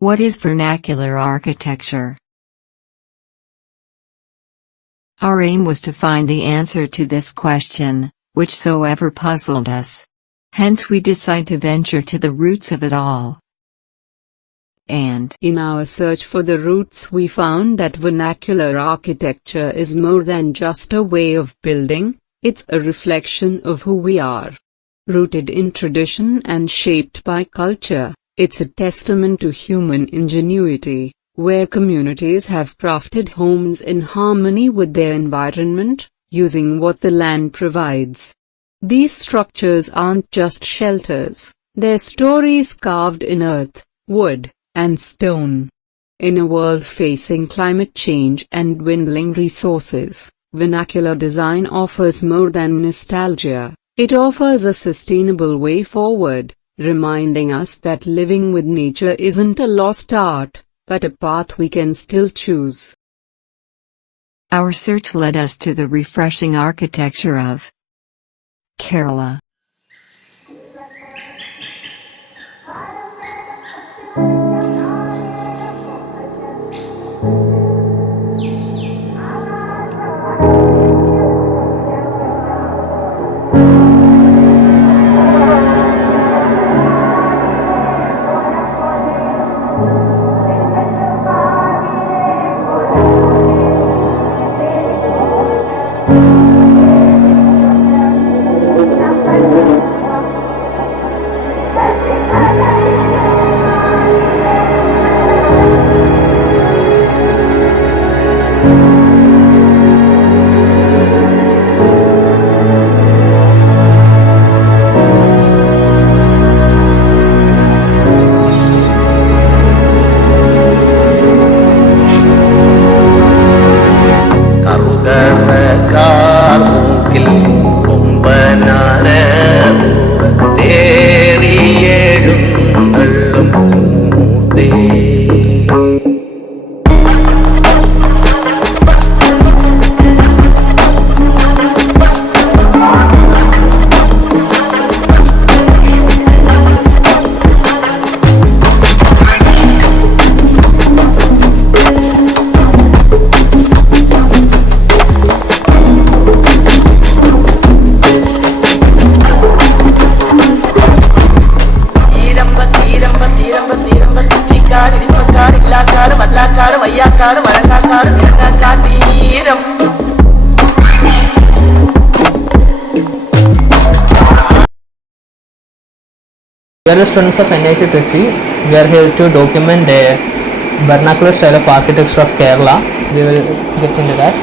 What is vernacular architecture? Our aim was to find the answer to this question, which so ever puzzled us. Hence we decide to venture to the roots of it all. And in our search for the roots, we found that vernacular architecture is more than just a way of building, it's a reflection of who we are. Rooted in tradition and shaped by culture, it's a testament to human ingenuity, where communities have crafted homes in harmony with their environment, using what the land provides. These structures aren't just shelters, they're stories carved in earth, wood, and stone. In a world facing climate change and dwindling resources, vernacular design offers more than nostalgia, it offers a sustainable way forward, reminding us that living with nature isn't a lost art, but a path we can still choose. Our search led us to the refreshing architecture of Kerala. We are the students of NIT Trichy. We are here to document the vernacular style of architecture of Kerala. We will get into that.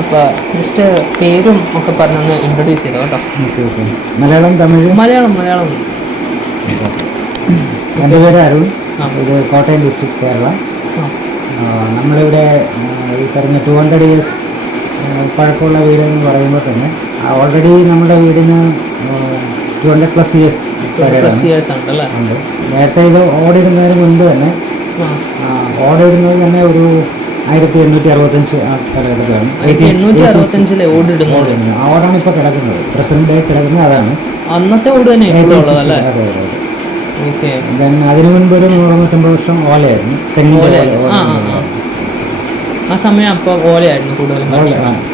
അപ്പോൾ just പേരും ഒക്കെ പറഞ്ഞൊന്ന് introduce ചെയ്തോ കേട്ടോ. മലയാളം തമിഴ് മലയാളം എൻ്റെ പേര് അരുൺ, ഇത് Kottayam district Kerala. നമ്മളിവിടെ ഈ പറഞ്ഞ 200 years പഴക്കമുള്ള വീട് എന്ന് പറയുമ്പോൾ തന്നെ ഓൾറെഡി നമ്മുടെ വീടിന് 200+ years ഉണ്ടല്ലേ. നേരത്തെ ഇത് ഓടിടുന്നതിന് മുൻപ് തന്നെ ഓടിടുന്നത് തന്നെ ഒരു 1865 ആ കാലഘട്ടത്തിലാണ്. ഓടാണ് ഇപ്പോൾ കിടക്കുന്നത്, പ്രസന്റ് ഡേ കിടക്കുന്നത് അതാണ്. അന്നത്തെ ഓട് തന്നെ അതിനു മുൻപ് ഒരു 100-150 വർഷം ഓലയായിരുന്നു, തെങ്ങിൻ്റെ. ആ സമയം അപ്പോൾ ഓലയായിരുന്നു കൂടുതലും.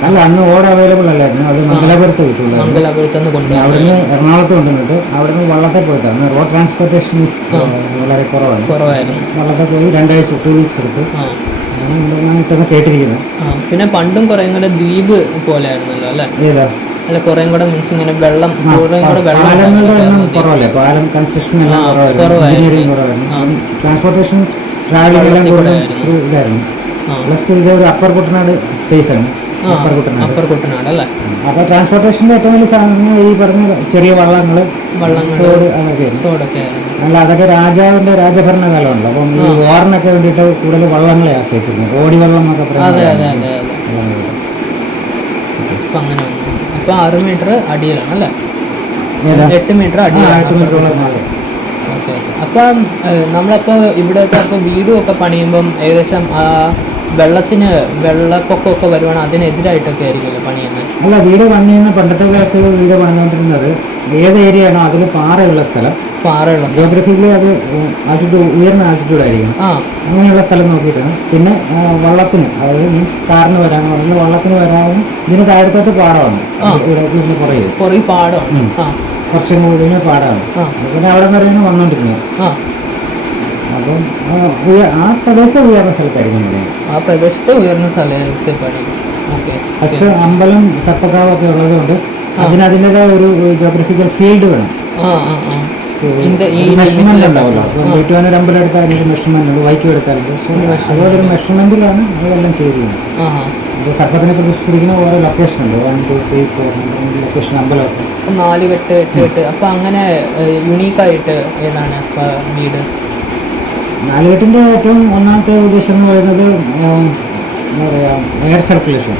അല്ല, അന്ന് ഓട് അവൈലബിൾ അല്ലായിരുന്നു, അത് മംഗലാപുരത്ത് കിട്ടുള്ളൂ. അവിടുന്ന് എറണാകുളത്ത് കൊണ്ടുവന്നിട്ട് അവിടുന്ന് വള്ളത്തെ പോയിട്ടാണ്. റോഡ് ട്രാൻസ്പോർട്ടേഷൻ വളരെ കുറവായിരുന്നു. വള്ളത്തെ പോയി 2 ആഴ്ച 2 weeks എടുത്ത് കേട്ടിരിക്കുന്നത്. പിന്നെ പണ്ടും കുറേ കൂടെ ദ്വീപ് പോലെ ആയിരുന്നല്ലോ അല്ലേ? ഏതാ? അല്ല, കുറേ കൂടെ മീൻസ് ഇങ്ങനെ വെള്ളം കുറവല്ലേ, പാലം കൺസ്ട്രക്ഷൻ എല്ലാം കുറവായിരുന്നു. ട്രാൻസ്പോർട്ടേഷൻ ട്രാവലിംഗ് എല്ലാം ഇതായിരുന്നു. പ്ലസ് ഇതൊരു അപ്പർ കുട്ടനാട് സ്പേസ് ആണ്. അപ്പർ കുട്ടനാട് അല്ലേ? അപ്പോൾ ട്രാൻസ്പോർട്ടേഷൻ്റെ ഏറ്റവും വലിയ സാധനം ഈ പറഞ്ഞ ചെറിയ വള്ളങ്ങൾ, തോടൊക്കെ അല്ല, അതൊക്കെ രാജാവിൻ്റെ രാജഭരണകാലമുണ്ടല്ലോ. അപ്പം ഈ വാറിനൊക്കെ വേണ്ടിയിട്ട് കൂടുതൽ വള്ളങ്ങളെ ആശ്രയിച്ചിരുന്നു. ഓടി വള്ളം എന്നൊക്കെ പറയുന്നത്. അപ്പം അങ്ങനെ അപ്പോൾ 6 മീറ്റർ അടിയിലാണ് അല്ലേ? 8 മീറ്റർ അടിയിലാണ്. ഓക്കെ. അപ്പം നമ്മളപ്പോൾ ഇവിടെയൊക്കെ അപ്പോൾ വീടും ഒക്കെ പണിയുമ്പം ഏകദേശം വെള്ളപ്പൊക്കമൊക്കെ വരുവാണ് അതിനെതിരായിട്ടൊക്കെ ആയിരിക്കുമല്ലോ പണിയുന്നത്? അല്ല, വീട് പണിയുന്ന പണ്ടത്തെ കാലത്ത് വീട് പണിതുകൊണ്ടിരുന്നത് ഏത് ഏരിയ ആണോ അതിൽ പാറയുള്ള സ്ഥലം, ജിയോഗ്രഫിക്കലി അത് ഉയർന്ന ആൾട്ടിറ്റ്യൂഡ് ആയിരിക്കും. അങ്ങനെയുള്ള സ്ഥലം നോക്കിയിട്ടാണ്. പിന്നെ വള്ളത്തിന്, അതായത് മീൻസ് കാറിന് വരാനോ അല്ലെങ്കിൽ വള്ളത്തിന് വരാനും ഇതിന് താഴത്തോട്ട് പാടമാണ്. ഇവിടെ പുറകെ പാടമാണ്, കുറച്ചും കൂടി പാടമാണ്. പിന്നെ അവിടെ വരെയാണ് വന്നുകൊണ്ടിരുന്നത്. അപ്പം ആ പ്രദേശത്തെ ഉയർന്ന സ്ഥലത്തായിരിക്കും. ആ പ്രദേശത്തെ ഉയർന്ന സ്ഥലത്തെ ബസ് അമ്പലം സർപ്പക്കാവൊക്കെ ഉള്ളതുകൊണ്ട് അതിനതിൻ്റെതായ ഒരു ജോഗ്രഫിക്കൽ ഫീൽഡ് വേണം. മെഷർമെന്റ് ഉണ്ടാവുമല്ലോ. ഏറ്റുവാനൊരു അമ്പലം എടുത്താൽ അതിനൊരു മെഷർമെന്റ് ഉണ്ട്, വൈക്കം എടുത്താലുണ്ട്. അതുപോലെ ഒരു മെഷർമെന്റിലാണ് ഇതെല്ലാം ചെയ്തിരിക്കുന്നത്. അപ്പോൾ സർപ്പത്തിനെ പ്രതിഷ്ഠിച്ചിരിക്കുന്ന ഓരോ ലൊക്കേഷൻ ഉണ്ട്. 1, 2, 3, 4 ലൊക്കേഷൻ അമ്പലമൊക്കെ 4 കെട്ട് 8 കെട്ട്. അപ്പം അങ്ങനെ യുണീക്കായിട്ട് ഏതാണ് വീട്? 4 കെട്ടിൻ്റെ ഏറ്റവും ഒന്നാമത്തെ ഉദ്ദേശം എന്ന് പറയുന്നത് എന്താ പറയുക, എയർ സർക്കുലേഷൻ.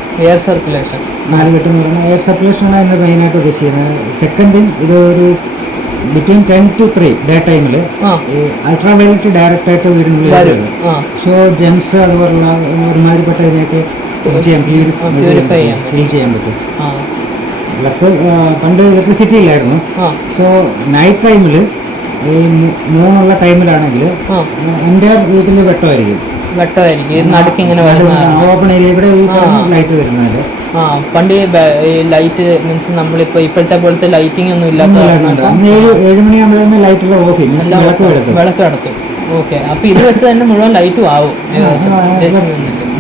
4 കെട്ട് എന്ന് പറയുന്നത് എയർ സർക്കുലേഷനാണ് അതിൻ്റെ മെയിനായിട്ട് ഉദ്ദേശിക്കുന്നത്. സെക്കൻഡ് തിങ്, ഇതൊരു ബിറ്റ്വീൻ 10 to 3 ഡേ ടൈമിൽ ഈ അൾട്രാവയലറ്റ് ഡയറക്റ്റ് ആയിട്ട് വീടിനുള്ളിൽ വരുന്നത്. സോ ജെംസ് അതുപോലുള്ള ഒരുമാതിരിപ്പെട്ട ഇതിനൊക്കെ പ്യൂരിഫൈ ചെയ്യാൻ പറ്റും. പ്ലസ് പണ്ട് ഇലക്ട്രിസിറ്റി ഇല്ലായിരുന്നു. സോ നൈറ്റ് ടൈമിൽ ഈ മൂന്നുള്ള ടൈമിലാണെങ്കിൽ എൻ്റെ വീട്ടിൽ വെട്ടമായിരിക്കും. ഓപ്പൺ ഏരിയ ഇവിടെ ഈ ലൈറ്റ് വരുന്നത്. പണ്ട് ലൈറ്റ് മീൻസ് നമ്മളിപ്പോ ഇപ്പോഴത്തെ പോലത്തെ ലൈറ്റിംഗ് ഒന്നും ഇല്ലാത്ത 7 മണിയാകുമ്പോഴേ ലൈറ്റ് എല്ലാം ഓഫ് ചെയ്യും, വിളക്ക് കടത്തും. ഓക്കെ, അപ്പൊ ഇത് വെച്ച് തന്നെ മുഴുവൻ ലൈറ്റും ആവും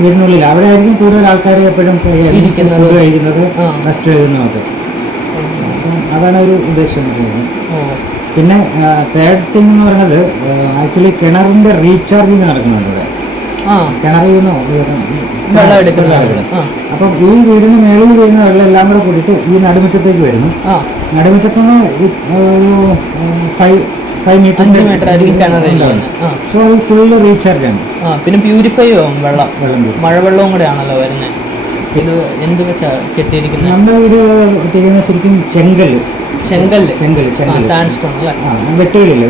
വീടിനുള്ളിൽ. അവിടെ ആയിരിക്കും കൂടുതൽ ആൾക്കാർ എപ്പോഴും കഴിക്കുന്നത്, റെസ്റ്റ് എഴുതുന്നതൊക്കെ. അതാണ് ഒരു ഉദ്ദേശം. പിന്നെ തേർഡ് തിങ് എന്ന് പറയുന്നത് ആക്ച്വലി കിണറിന്റെ റീചാർജിങ് നടക്കുന്നുണ്ട് ഇവിടെ. കിണറിൽ നിന്നോ വെള്ളം എടുക്കുന്ന ആളുകൾ. അപ്പം ഈ വീടിന് മേളിൽ വീഴുന്ന വെള്ളം എല്ലാം കൂടെ കൂടിയിട്ട് ഈ നടുമുറ്റത്തേക്ക് വരുന്നു. നടുമുറ്റത്തുനിന്ന് ഒരു 5 മീറ്റർ ആയിരിക്കും കിണറിൽ. സോ അത് ഫുള്ള് റീചാർജ് ആണ്. പിന്നെ പ്യൂരിഫൈ ആവും വെള്ളം, മഴവെള്ളവും കൂടെ ആണല്ലോ വരുന്നത്. ഇത് എന്ത് വെച്ചാ കെട്ടിയിരിക്കുന്നത്? നമ്മുടെ വീട് കെട്ടിയിരിക്കുന്നത് ശരിക്കും ചെങ്കല്ല്. സാൻഡ്സ്റ്റോൺ അല്ലേ? വെട്ടുകല്ലില്ല,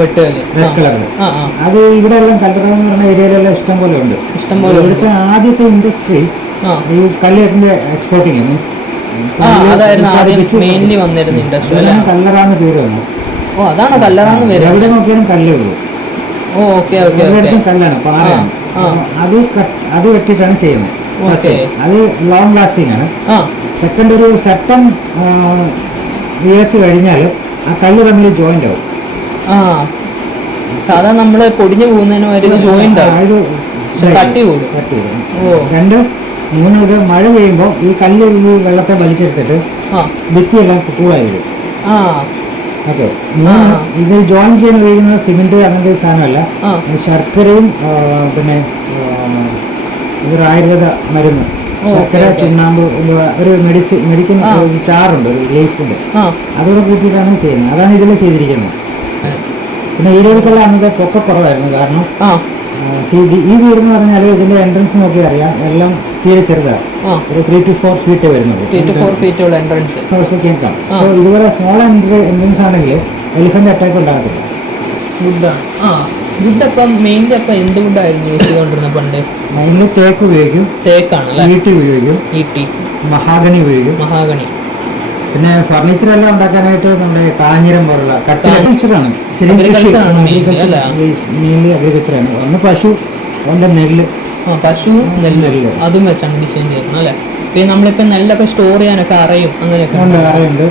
വെട്ടുകല്ല് റെഡ് കളറിൽ. അത് ഇവിടെ എല്ലാം കല്ലറ എന്ന് പറഞ്ഞ ഏരിയയിലെല്ലാം ഇഷ്ടംപോലെ ഉണ്ട്. ഇവിടുത്തെ ആദ്യത്തെ ഇൻഡസ്ട്രി ഈ കല്ലേറ്റിന്റെ എക്സ്പോർട്ടിങ്, മീൻസ് മെയിൻലി വന്നിരുന്ന ഇൻഡസ്ട്രി. കല്ലറാന്ന് പേര് വന്നു. അതാണ് കല്ലറാന്ന് പേര്. എവിടെ നോക്കിയാലും കല്ലേ ഉള്ളൂ. കല്ലാണ്, പാറയാണ്. അത് വെട്ടിയിട്ടാണ് ചെയ്യുന്നത്. അത് ലോങ് ലാസ്റ്റിംഗ് ആണ്. സെക്കൻഡ്, ഒരു സെക്കൻ ഇയേഴ്സ് കഴിഞ്ഞാൽ ആ കല്ല് തമ്മിൽ ജോയിന്റ് ആവും. സാധാരണ നമ്മള് പൊടിഞ്ഞു പോകുന്നതിന് ജോയിന്റ് ആവും, കട്ടി കൂടും. 2, 3 ഇത് മഴ പെയ്യുമ്പോൾ ഈ കല്ല് ഈ വെള്ളത്തെ വലിച്ചെടുത്തിട്ട് ഭിത്തിയെല്ലാം കൂളായി വരും. ഓക്കെ. 3 ഇത് ജോയിൻ ചെയ്യാൻ ഉപയോഗിക്കുന്ന സിമെന്റ് അങ്ങനത്തെ സാധനമല്ല, ശർക്കരയും പിന്നെ ഇതൊരു ആയുർവേദ മരുന്ന്, ശർക്കര, ചുണ്ണാമ്പ്, ഒരു മെഡിക്കൽ ചാറുണ്ട്, ഒരു ലീഫുണ്ട്, അതുകൂടെ കൂട്ടിയിട്ടാണ് ചെയ്യുന്നത്. അതാണ് ഇതിൽ ചെയ്തിരിക്കുന്നത്. പിന്നെ വീടുകൾക്കെല്ലാം അന്നത്തെ പൊക്ക കുറവായിരുന്നു. കാരണം ഈ വീടെന്ന് പറഞ്ഞാൽ ഇതിന്റെ എൻട്രൻസ് നോക്കി അറിയാം, എല്ലാം തീരെ ചെറുതാണ്. ഒരു 3 to 4 ഫീറ്റ് വരുന്നത്. സോ ഇതുപോലെ സ്മോൾ എൻട്രൻസ് ആണെങ്കിൽ എലിഫന്റ് അറ്റാക്ക് ഉണ്ടാകത്തില്ല. വുഡപ്പം മെയിൻലി അപ്പം എന്ത് വുഡായിരുന്നു യൂസ് ചെയ്തുകൊണ്ടിരുന്നത് പണ്ട്? മെയിൻലി തേക്ക് ഉപയോഗിക്കും. തേക്കാണല്ലേ? ഈട്ടി ഉപയോഗിക്കും. മഹാഗണി ഉപയോഗിക്കും. പിന്നെ ഫർണിച്ചർ എല്ലാം ഉണ്ടാക്കാനായിട്ട് നമ്മുടെ കാഞ്ഞിരം പോലുള്ള അഗ്രികൾച്ചറാണ്. മെയിൻലി അഗ്രികൾച്ചറാണ്. ഒന്ന് പശു, ഒന്ന് നെല്ല്. പശുവും നെല്ല് അതും വെച്ചാണ് ഡിസൈൻ ചെയ്യുന്നത് അല്ലേ? പിന്നെ നമ്മളിപ്പോൾ നെല്ലൊക്കെ സ്റ്റോർ ചെയ്യാനൊക്കെ അറയും അങ്ങനെയൊക്കെ അറയുണ്ട്.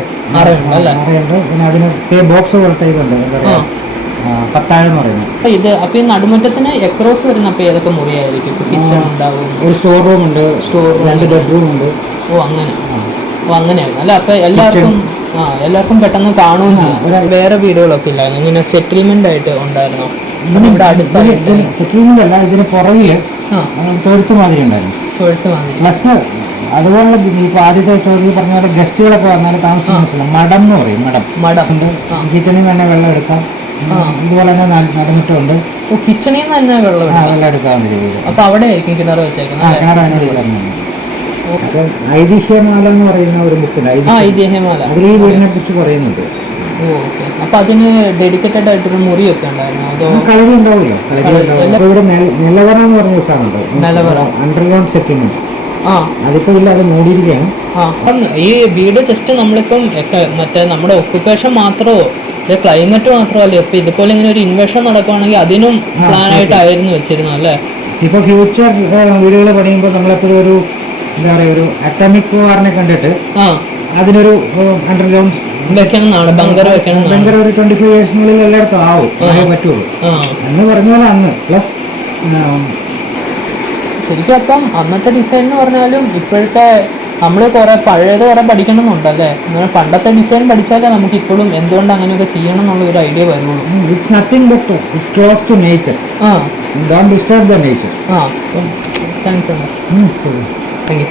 പിന്നെ അതിന് ബോക്സ് പോലത്തെ ഇതുണ്ട്, പത്താഴം എന്ന് പറയുന്നത്. അപ്പൊ ഈ നടുമുറ്റത്തിന് എക്രോസ് വരുന്ന അപ്പൊ ഏതൊക്കെ മുറിയായിരിക്കും? കിച്ചൺ ഉണ്ടാവും, ഒരു സ്റ്റോർ റൂം ഉണ്ട്, 2 ബെഡ്റൂം ഉണ്ട്. അങ്ങനെയായിരുന്നു അല്ല? അപ്പൊ എല്ലാവർക്കും പെട്ടെന്ന് കാണുകയും ചെയ്യും. വേറെ വീടുകളൊക്കെ ഇല്ലായിരുന്നു ഇങ്ങനെ സെറ്റിൽമെന്റ് ആയിട്ട് ഉണ്ടായിരുന്നോ? ഇവിടെ അടുത്തായിട്ട് സെറ്റിൽമെന്റ് അല്ല, ഇതിന് പുറകില് തൊഴുത്ത് മാതിരി ഉണ്ടായിരുന്നു. പ്ലസ് അതുപോലെ ഇപ്പൊ ആദ്യത്തെ ചോദ്യം പറഞ്ഞ പോലെ ഗസ്റ്റുകളൊക്കെ വന്നാൽ താമസിക്കാൻ മഠം എന്ന് പറയും. മഠം ഉണ്ട്. കിച്ചണിൽ തന്നെ വെള്ളം എടുക്കാം. ഇതുപോലെ തന്നെ നടുമുറ്റമുണ്ട്. കിച്ചണിൽ നിന്ന് തന്നെ വെള്ളം എടുക്കാവുന്ന രീതിയിൽ. അപ്പൊ അവിടെ ആയിരിക്കും കിണർ വെച്ചേക്കുന്നത്. ഐതിഹ്യമാല എന്ന് പറയുന്ന ഒരു ബുക്കുണ്ട്, ഐതിഹ്യമാല. അതിൽ ഈ വീടിനെ കുറിച്ച് പറയുന്നുണ്ട്. അപ്പൊ അതിന് ഡെഡിക്കേറ്റഡ് ആയിട്ടൊരു മുറിയൊക്കെ ഉണ്ടായിരുന്നു? അതോ കളരി ഉണ്ടാവില്ല. ഇവിടെ നിലവറ എന്ന് പറഞ്ഞ സാധനമുണ്ട്, അണ്ടർഗ്രൗണ്ട് സെറ്റിൽമെന്റ്. ആ അതിപ്പോൾ ഇല്ല, അത് മൂടിയിരിക്കുകയാണ്. അപ്പം ഈ വീട് ജസ്റ്റ് നമ്മളിപ്പം മറ്റേ നമ്മുടെ ഒക്യുപ്പേഷൻ മാത്രമോ ക്ലൈമറ്റ് മാത്രമല്ലേ, ഇപ്പം ഇതുപോലെ ഇങ്ങനെ ഒരു ഇൻവേഷൻ നടക്കുവാണെങ്കിൽ അതിനും പ്ലാനായിട്ടായിരുന്നു വെച്ചിരുന്നത് അല്ലേ? ഇപ്പോൾ ഫ്യൂച്ചർ വീടുകൾ പണിയുമ്പോൾ നമ്മളെപ്പോഴും ഒരു എന്താ പറയുക, ഒരു അറ്റോമിക് വാറിനെ കണ്ടിട്ട് അതിനൊരു അണ്ടർഗ്രൗണ്ട് വെക്കണം എന്നാണ്, ബങ്കർ വെക്കണം. ബങ്കർ ഒരു 25 yearsനുള്ളിൽ എല്ലായിടത്തും ആവും, അതേ പറ്റുള്ളൂ എന്ന് പറഞ്ഞ പോലെ അന്ന്. പ്ലസ് ശരിക്കും അപ്പം അന്നത്തെ ഡിസൈൻ എന്ന് പറഞ്ഞാലും ഇപ്പോഴത്തെ നമ്മൾ കുറേ പഴയത് കുറേ പഠിക്കണമെന്നുണ്ടല്ലേ? അങ്ങനെ പണ്ടത്തെ ഡിസൈൻ പഠിച്ചാലേ നമുക്ക് ഇപ്പോഴും എന്തുകൊണ്ട് അങ്ങനെയൊക്കെ ചെയ്യണം എന്നുള്ള ഒരു ഐഡിയ വരുള്ളൂ. It's nothing but it's close to nature. Don't disturb the nature. Thanks എന്നാ. ശരി, താങ്ക് യു.